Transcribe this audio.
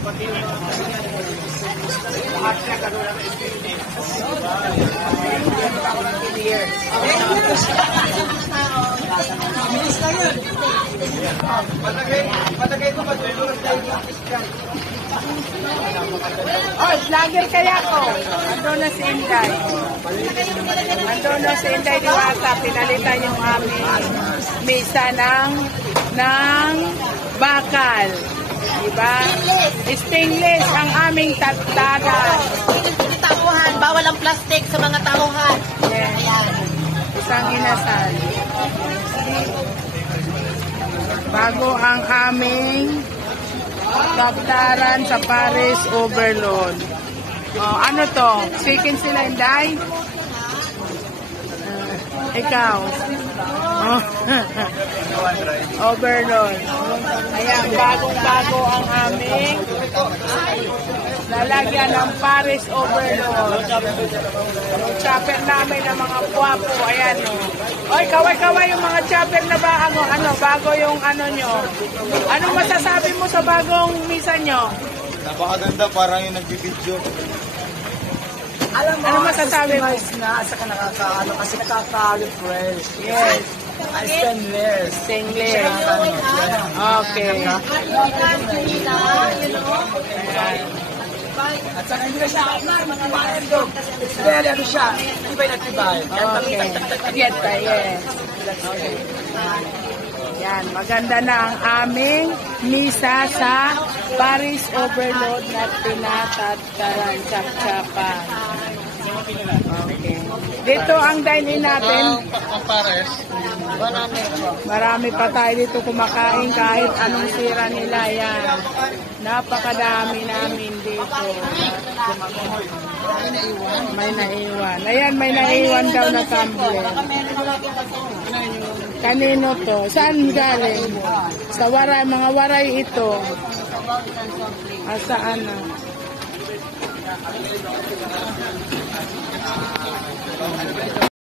Oh, vlogger kaya ko. Ando na si Inday. Ando na si Inday Diwata. Pinalitan yung aming misa ng bakal. Diba? Stainless ang aming tatagan. Tauhan, bawal ang plastic sa mga tauhan. Yes. Ayan. Isang inasal. Bago ang aming kaptaran sa Paris Overload. Oh, ano to? Chicken sila, Inday? Ikaw? Oh. Overload. Ayan, bagong-bago ang aming lalagyan ng Paris Overload. Yung chopper namin ng mga puwapo. Ayan, oh. Oy, kaway-kaway yung mga chopper na ba? Ano, bago yung ano nyo. Anong masasabi mo sa bagong misa nyo? Napakaganda, parang yung nagbibidyo. Alam mo, ano masasabi mo? Na, saka nakaka-ano, kasi nakaka-refresh. Yes. Stainless. Stainless. Okay. At saka hindi na siya mga bayan doon. Dahil ano siya, tibay na tibay. Okay. Get that, yes. Okay. Yan, maganda na ang aming misa sa Paris Overload na tinatataran Chapchapan. Okay. Dito ang dine-in natin. Ang Pares, Marami pa tayo dito kumakain kahit anong sira nila. Yan. Napakadami namin dito. May naiwan. Ayan, may naiwan daw na tumbler. Kanino to? Saan galing? Sa waray, mga waray ito. Saan na?